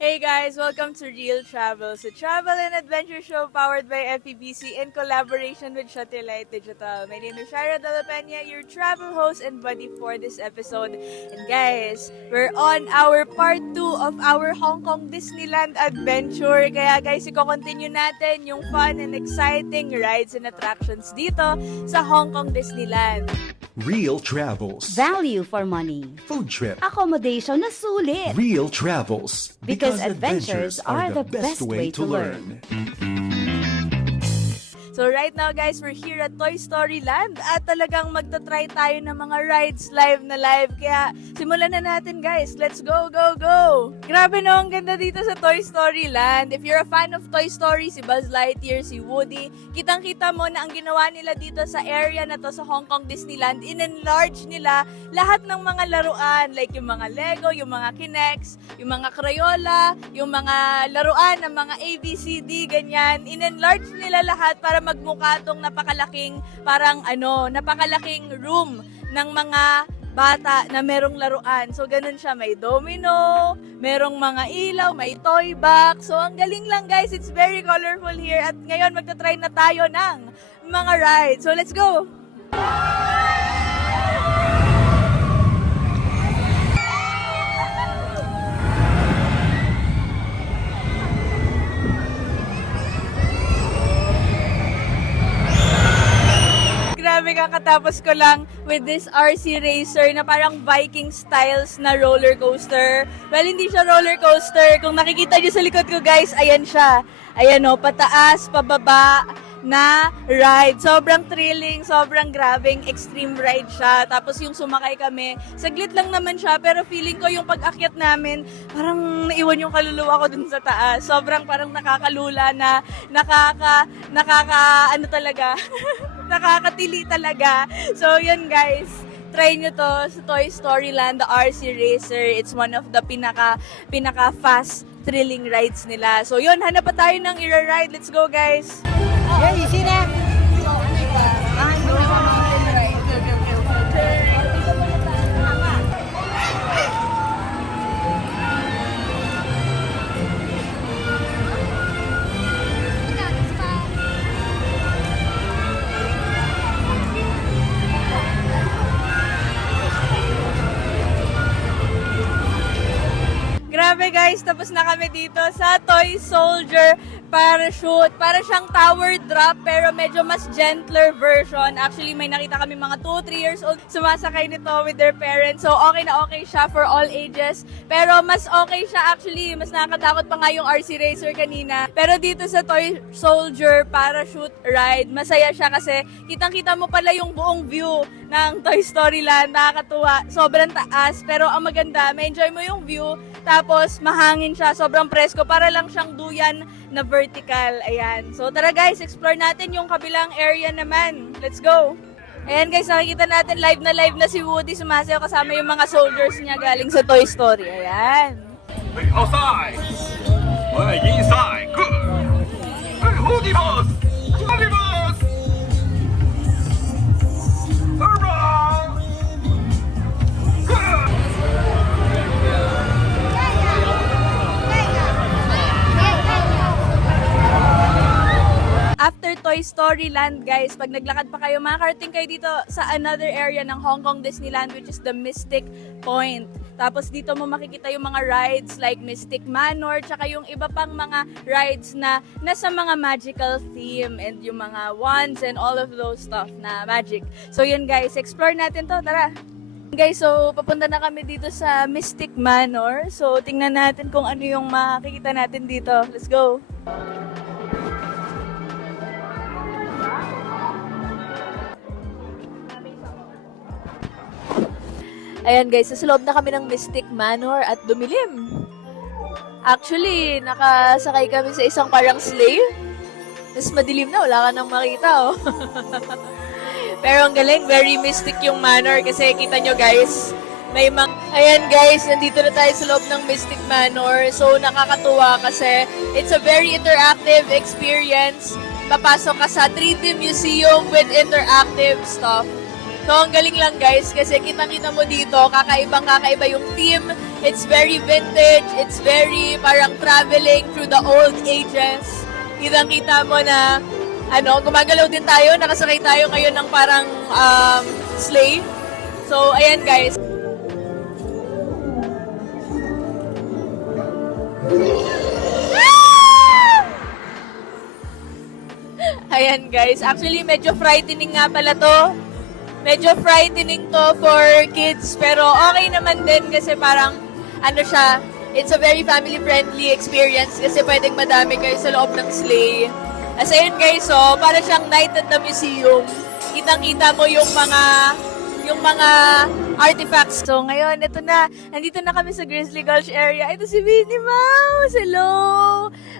Hey guys, welcome to Real Travel, a travel and adventure show powered by FEBC in collaboration with Satellite Digital. My name is Shara De Peña, your travel host and buddy for this episode. And guys, we're on our part 2 of our Hong Kong Disneyland adventure. Kaya guys, i-continue natin yung fun and exciting rides and attractions dito sa Hong Kong Disneyland. Real Travels. Value for money. Food trip. Accommodation na sulit. Real Travels. Because adventures are the best way to learn. So right now guys, we're here at Toy Story Land at talagang magta-try tayo ng mga rides live na live. Kaya simulan na natin guys. Let's go, go, go! Grabe no, ang ganda dito sa Toy Story Land. If you're a fan of Toy Story, si Buzz Lightyear, si Woody, kitang-kita mo na ang ginawa nila dito sa area na to sa Hong Kong Disneyland, in-enlarge nila lahat ng mga laruan like yung mga Lego, yung mga Kinex, yung mga Crayola, yung mga laruan ng mga ABCD, ganyan. In-enlarge nila lahat para magmukha tong napakalaking, parang ano, napakalaking room ng mga bata na merong laruan. So, ganun siya. May domino, merong mga ilaw, may toy box. So, ang galing lang guys. It's very colorful here. At ngayon, magta-try na tayo ng mga rides. So, let's go! Grabe kakatapos ko lang with this RC Racer na parang Viking styles na roller coaster. Well, hindi siya roller coaster. Kung nakikita niyo sa likod ko guys, ayan siya. Ayan o, pataas, pababa na ride. Sobrang thrilling, sobrang grabing extreme ride siya. Tapos yung sumakay kami, saglit lang naman siya, pero feeling ko yung pag-akyat namin, parang naiwan yung kaluluwa ko dun sa taas. Sobrang parang nakakalula na, nakaka, nakaka, ano talaga, nakakatili talaga. So, yun guys. Try nyo to sa Toy Story Land, the RC Racer. It's one of the pinaka, pinaka fast thrilling rides nila. So, yun, hanap pa tayo ng ira-ride. Let's go, guys! Grabe Toy Soldier Parachute. Para siyang tower drop pero medyo mas gentler version. Actually, may nakita kami mga 2-3 years old sumasakay nito with their parents. So, okay na okay siya for all ages. Pero mas okay siya actually. Mas nakakatakot pa nga yung RC Racer kanina. Pero dito sa Toy Soldier Parachute Ride, masaya siya kasi kitang-kita mo pala yung buong view ng Toy Story Land. Nakakatuwa. Sobrang taas. Pero ang maganda, may enjoy mo yung view. Tapos, mahangin siya. Sobrang presko. Para lang siyang duyan na vertical. Ayan. So, tara guys, explore natin yung kabilang area naman. Let's go! Ayan guys, nakikita natin live na live na si Woody sumasayaw kasama yung mga soldiers niya galing sa Toy Story. Ayan. Outside. Hey, inside. Good. Hey, Hoodie boss. Hoodie boss. Toy Story Land, guys, pag naglakad pa kayo, makakarating kayo dito sa another area ng Hong Kong Disneyland, which is the Mystic Point. Tapos dito mo makikita yung mga rides like Mystic Manor, tsaka yung iba pang mga rides na nasa mga magical theme and yung mga wands and all of those stuff na magic. So yun guys, explore natin to. Tara! Guys, so papunta na kami dito sa Mystic Manor. So tingnan natin kung ano yung makikita natin dito. Let's go! Ayan guys, sa loob na kami ng Mystic Manor at dumilim. Actually, nakasakay kami sa isang parang slave. Tapos madilim na, wala ka nang makita oh. Pero ang galing, very mystic yung manor kasi kita nyo guys, may mga... Ayan guys, nandito na tayo sa loob ng Mystic Manor. So nakakatuwa kasi it's a very interactive experience. Papasok ka sa 3D museum with interactive stuff. So, ang galing lang guys, kasi kitang-kita mo dito, kakaibang kakaiba yung theme It's very vintage. It's very parang traveling through the old ages. Kitang-kita mo na ano, gumagalaw din tayo. Nakasakay tayo ngayon ng parang um, sleigh. So, ayan guys. Ayan guys, actually medyo frightening nga pala to. Medyo frightening to for kids, pero okay naman din kasi parang ano siya, it's a very family friendly experience kasi pwedeng madami kayo sa loob ng sleigh. As ayun guys, so para siyang night at the museum. Kitang-kita mo yung mga mga artifacts. So ngayon, ito na. Nandito na kami sa Grizzly Gulch area. Ito si Minnie Mouse. Hello!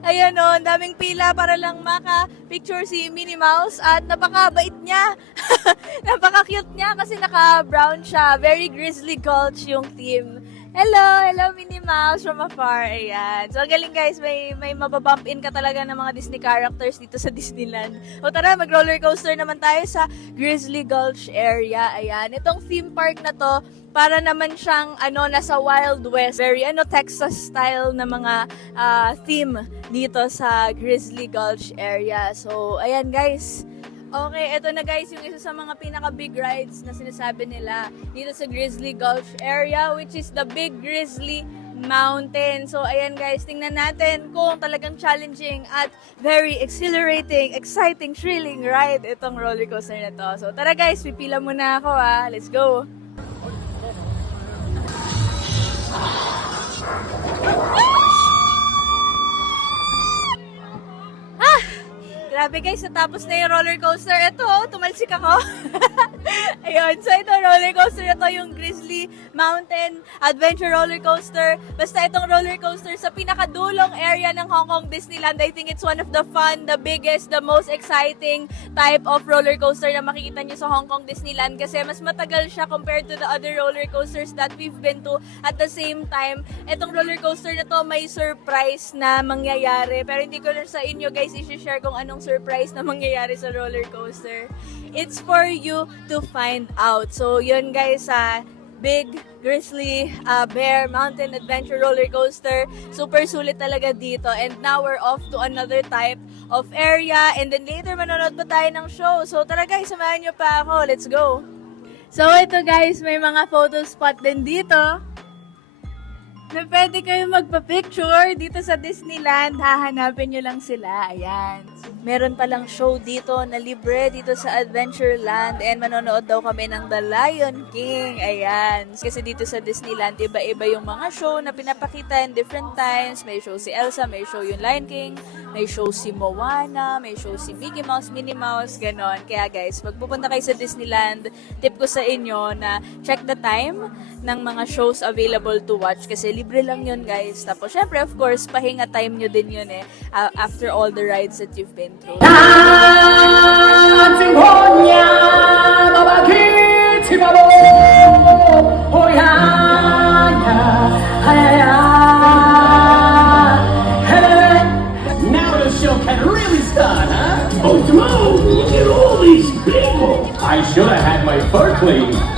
Ayan o, ang daming pila para lang maka-picture si Minnie Mouse. At napaka-bait niya. Napaka-cute niya kasi naka-brown siya. Very Grizzly Gulch yung theme. Hello! Hello, Minnie Mouse from afar. Ayan. So, galing guys. May, may mababump in ka talaga ng mga Disney characters dito sa Disneyland. O tara, mag-roller coaster naman tayo sa Grizzly Gulch area. Ayan. Itong theme park na to, para naman siyang ano nasa Wild West. Very ano Texas style na mga ah, theme dito sa Grizzly Gulch area. So, ayan guys. Okay, eto na guys yung isa sa mga pinaka big rides na sinasabi nila dito sa Grizzly Gulch area which is the Big Grizzly Mountain. So ayan guys, tingnan natin kung talagang challenging at very exhilarating, exciting, thrilling ride itong roller coaster na to. So tara guys, pipila muna ako ah. Let's go. Grabe guys, natapos na yung roller coaster. Ito, oh, tumalsik ako. Ayun, so ito roller coaster na to, yung Grizzly Mountain Adventure Roller Coaster. Basta itong roller coaster sa pinakadulong area ng Hong Kong Disneyland. I think it's one of the fun, the biggest, the most exciting type of roller coaster na makikita nyo sa Hong Kong Disneyland kasi mas matagal siya compared to the other roller coasters that we've been to. At the same time, itong roller coaster na to may surprise na mangyayari. Pero hindi ko lang sa inyo guys i-share kung anong surprise na mangyayari sa roller coaster. It's for you to find out. So yun guys, sa Big Grizzly uh, Bear Mountain Adventure Roller Coaster. Super sulit talaga dito. And now we're off to another type of area. And then later, manonood pa tayo ng show. So tara guys, samahan nyo pa ako. Let's go! So ito guys, may mga photo spot din dito na pwede kayo magpa-picture dito sa Disneyland. Hahanapin nyo lang sila. Ayan. Meron palang show dito na libre dito sa Adventureland and manonood daw kami ng The Lion King. Ayan. Kasi dito sa Disneyland, iba-iba yung mga show na pinapakita in different times. May show si Elsa, may show yung Lion King, may show si Moana, may show si Mickey Mouse, Minnie Mouse, ganon. Kaya guys, pag pupunta kayo sa Disneyland, tip ko sa inyo na check the time ng mga shows available to watch kasi libre lang yun guys. Tapos syempre of course, pahinga time nyo din yun eh after all the rides that you've been Start, huh? Oh, Joe, look at all these people! I should have had my fur cleaned.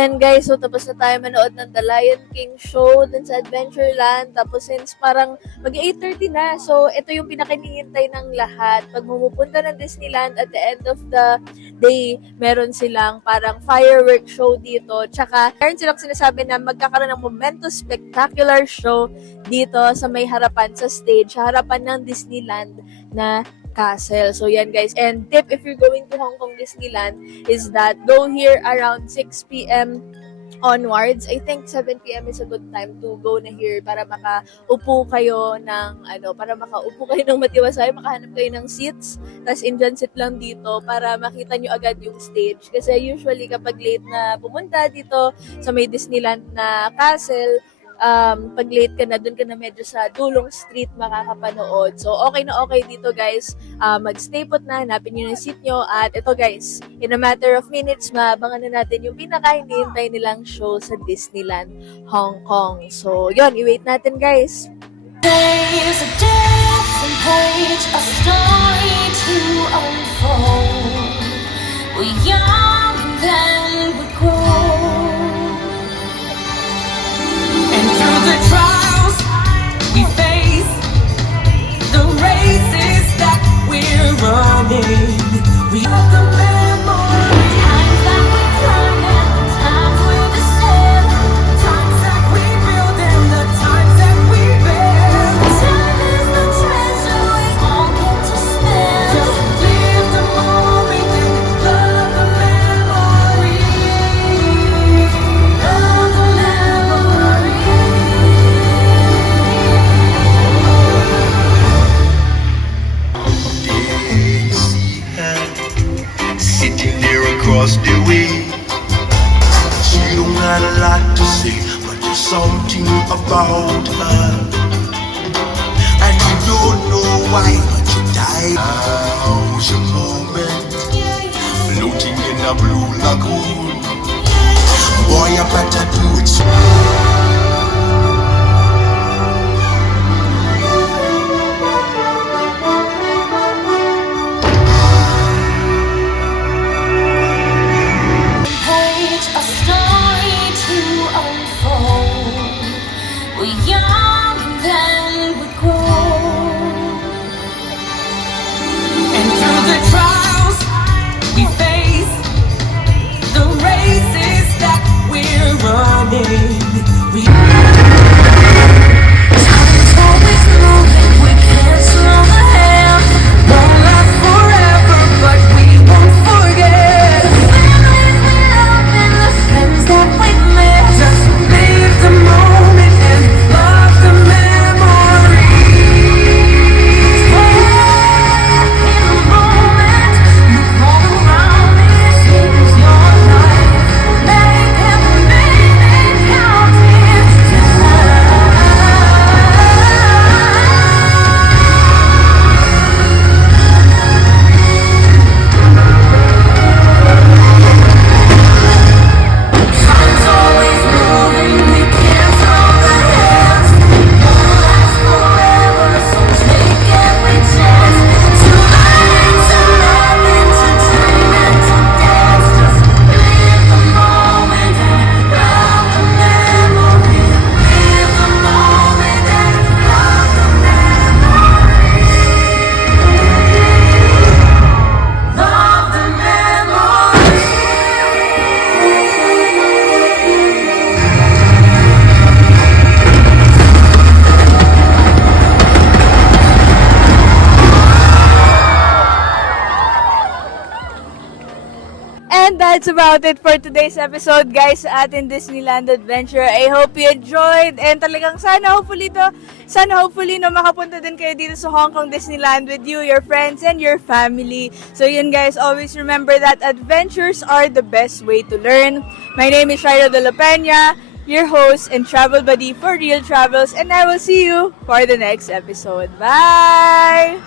Ayan guys, so tapos na tayo manood ng The Lion King show dun sa Adventureland. Tapos since parang mag 8.30 na, so ito yung pinakinihintay ng lahat. Pag pumupunta ng Disneyland at the end of the day, meron silang parang firework show dito. Tsaka meron silang sinasabi na magkakaroon ng momentous spectacular show dito sa may harapan sa stage, sa harapan ng Disneyland na castle. So yan guys. And tip if you're going to Hong Kong Disneyland is that go here around 6 p.m. onwards. I think 7 p.m. is a good time to go na here para makaupo kayo ng ano, para makaupo kayo ng matiwasay, makahanap kayo ng seats, tapos in sit lang dito para makita nyo agad yung stage. Kasi usually kapag late na pumunta dito sa may Disneyland na castle, um, pag late ka na, dun ka na medyo sa dulong street makakapanood. So, okay na okay dito, guys. Uh, mag-stay put na, hanapin nyo yung seat nyo. At ito, guys, in a matter of minutes, maabangan na natin yung pinaka-hinihintay nilang show sa Disneyland, Hong Kong. So, yun, i-wait natin, guys. There's a different page, a story to unfold. We're young and we And that's about it for today's episode, guys, sa ating Disneyland Adventure. I hope you enjoyed. And talagang sana hopefully to, sana hopefully no makapunta din kayo dito sa Hong Kong Disneyland with you, your friends, and your family. So yun guys, always remember that adventures are the best way to learn. My name is Shaira De La Peña, your host and travel buddy for Real Travels, and I will see you for the next episode. Bye!